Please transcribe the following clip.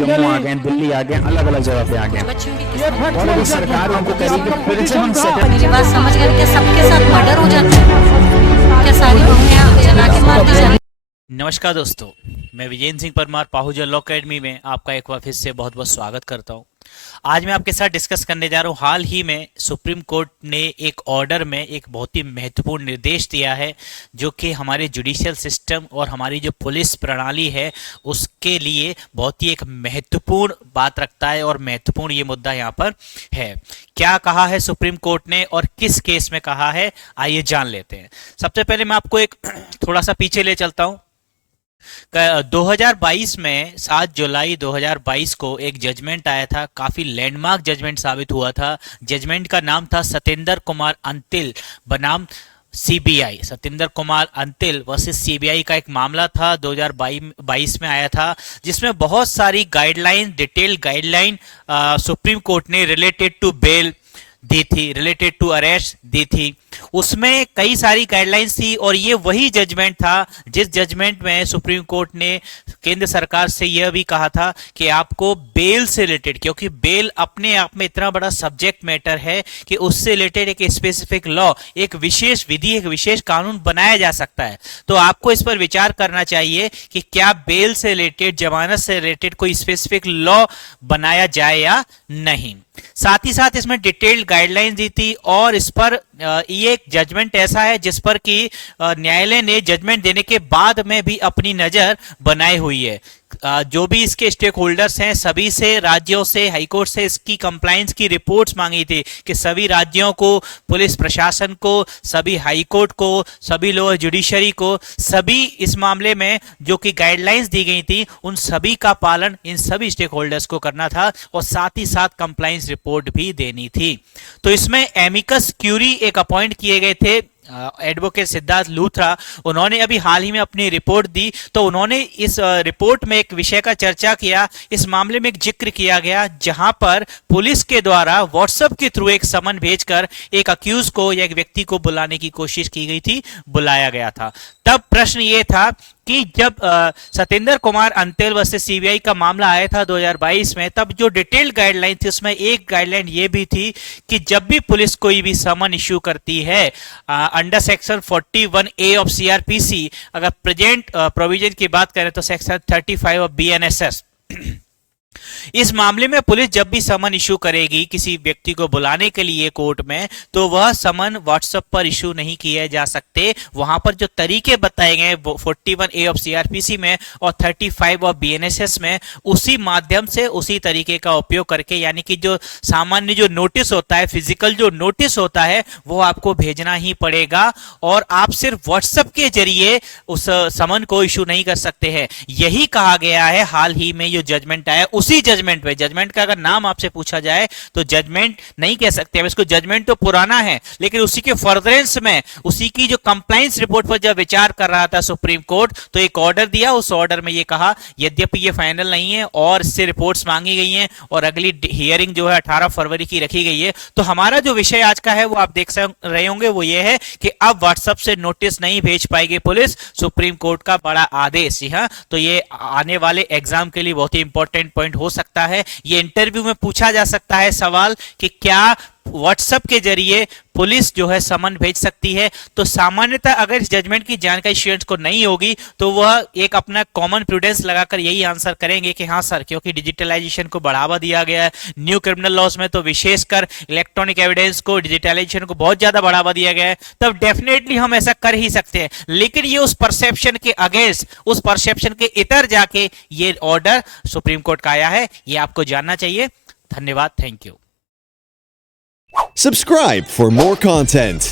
जम्मू आ गए, दिल्ली आ गए, अलग अलग जगह पे आ गए और अभी सरकार उनको कह रही है कि फिर से हम मेरी बात समझ गए? क्या सबके साथ मर्डर हो जाता है? क्या सारी बहुएं जला के मार दी जाती? नमस्कार दोस्तों, मैं विजेंद्र सिंह परमार पाहुजा लॉ अकेडमी में आपका एक बार फिर से बहुत बहुत स्वागत करता हूं। आज मैं आपके साथ डिस्कस करने जा रहा हूं, हाल ही में सुप्रीम कोर्ट ने एक ऑर्डर में एक बहुत ही महत्वपूर्ण निर्देश दिया है जो कि हमारे जुडिशियल सिस्टम और हमारी जो पुलिस प्रणाली है उसके लिए बहुत ही एक महत्वपूर्ण बात रखता है और महत्वपूर्ण ये मुद्दा यहाँ पर है। क्या कहा है सुप्रीम कोर्ट ने और किस केस में कहा है, आइए जान लेते हैं। सबसे पहले मैं आपको एक थोड़ा सा पीछे ले चलता हूं। 2022 में 7 जुलाई 2022 को एक जजमेंट आया था, काफी लैंडमार्क जजमेंट साबित हुआ था। जजमेंट का नाम था सतेंद्र कुमार अंतिल बनाम CBI. Satendra Kumar Antil versus CBI का एक मामला था, 2022 में आया था, जिसमें बहुत सारी guideline, detail guideline supreme court ने रिलेटेड टू बेल दी थी, रिलेटेड टू अरेस्ट दी थी। उसमें कई सारी गाइडलाइंस थी और ये वही जजमेंट था जिस जजमेंट में सुप्रीम कोर्ट ने केंद्र सरकार से यह भी कहा था कि आपको बेल से रिलेटेड, क्योंकि बेल अपने आप में इतना बड़ा सब्जेक्ट मैटर है कि उससे रिलेटेड एक स्पेसिफिक लॉ, एक विशेष विधि, एक विशेष कानून बनाया जा सकता है। तो आपको इस पर विचार करना चाहिए कि क्या बेल से रिलेटेड, जमानत से रिलेटेड कोई स्पेसिफिक लॉ बनाया जाए या नहीं। साथ ही साथ इसमें डिटेल्ड गाइडलाइंस दी थी और इस पर ये एक जजमेंट ऐसा है जिस पर कि न्यायालय ने जजमेंट देने के बाद में भी अपनी नजर बनाई हुई है। जो भी इसके स्टेक होल्डर्स हैं सभी से, राज्यों से, हाईकोर्ट से इसकी कंप्लायंस की रिपोर्ट्स मांगी थी कि सभी राज्यों को, पुलिस प्रशासन को, सभी हाईकोर्ट को, सभी लोअर जुडिशरी को, सभी इस मामले में जो कि गाइडलाइंस दी गई थी उन सभी का पालन इन सभी स्टेक होल्डर्स को करना था और साथ ही साथ कंप्लायंस रिपोर्ट भी देनी थी। तो इसमें एमिकस क्यूरी एक अपॉइंट किए गए थे, एडवोकेट सिद्धार्थ लूथरा। उन्होंने अभी हाल ही में अपनी रिपोर्ट दी, तो उन्होंने इस रिपोर्ट में एक विषय का चर्चा किया। इस मामले में एक जिक्र किया गया जहां पर पुलिस के द्वारा व्हाट्सएप के थ्रू एक समन भेजकर एक अक्यूज को या एक व्यक्ति को बुलाने की कोशिश की गई थी, बुलाया गया था। तब प्रश्न यह था कि जब सतेंद्र कुमार अंतिल वर्सेस सीबीआई का मामला आया था 2022 में, तब जो डिटेल्ड गाइडलाइन थी उसमें एक गाइडलाइन ये भी थी कि जब भी पुलिस कोई भी समन इश्यू करती है under section 41A of CrPC, अगर प्रेजेंट प्रोविजन की बात करें तो सेक्शन 35 ऑफ बीएनएसएस, इस मामले में पुलिस जब भी समन इशू करेगी किसी व्यक्ति को बुलाने के लिए कोर्ट में, तो वह समन व्हाट्सएप पर इशू नहीं किए जा सकते। वहां पर जो तरीके बताए गए 41A ऑफ सीआरपीसी में और 35 ऑफ बीएनएसएस में, उसी माध्यम से, उसी तरीके का उपयोग करके, यानी कि जो सामान्य जो नोटिस होता है, फिजिकल जो नोटिस होता है, वो आपको भेजना ही पड़ेगा और आप सिर्फ व्हाट्सएप के जरिए उस समन को इशू नहीं कर सकते हैं। यही कहा गया है हाल ही में जो जजमेंट आया, उसी जजमेंट पे, जजमेंट का अगर नाम आपसे पूछा जाए तो जजमेंट नहीं कह सकते हम इसको, जजमेंट तो पुराना है, लेकिन उसी के फर्दरेंस में, उसी की जो कंप्लायंस रिपोर्ट पर जब विचार कर रहा था सुप्रीम कोर्ट, तो एक ऑर्डर दिया। उस ऑर्डर में ये कहा, यद्यपि ये फाइनल नहीं है और इससे रिपोर्ट्स मांगी गई हैं और अगली हियरिंग जो है 18 फरवरी की रखी गई है। तो हमारा जो विषय आज का है वो आप देख रहे होंगे, वो ये है कि अब व्हाट्सएप से नोटिस नहीं भेज पाएगी पुलिस, सुप्रीम कोर्ट का बड़ा आदेश। हाँ, तो ये आने वाले एग्जाम के लिए बहुत ही इंपॉर्टेंट पॉइंट हो सकता है। ये इंटरव्यू में पूछा जा सकता है सवाल कि क्या व्हाट्सएप के जरिए पुलिस जो है समन भेज सकती है। तो सामान्यतः अगर इस जजमेंट की जानकारी स्टूडेंट्स को नहीं होगी तो वह एक अपना कॉमन प्रूडेंस लगाकर यही आंसर करेंगे कि हाँ सर, क्योंकि डिजिटलाइजेशन को बढ़ावा दिया गया है, न्यू क्रिमिनल लॉज में तो विशेषकर इलेक्ट्रॉनिक एविडेंस को, डिजिटलाइजेशन को बहुत ज्यादा बढ़ावा दिया गया है, तब डेफिनेटली हम ऐसा कर ही सकते हैं। लेकिन ये उस परसेप्शन के अगेंस्ट, उस परसेप्शन के इतर जाके ये ऑर्डर सुप्रीम कोर्ट का आया है, ये आपको जानना चाहिए। धन्यवाद, thank you. Subscribe for more content.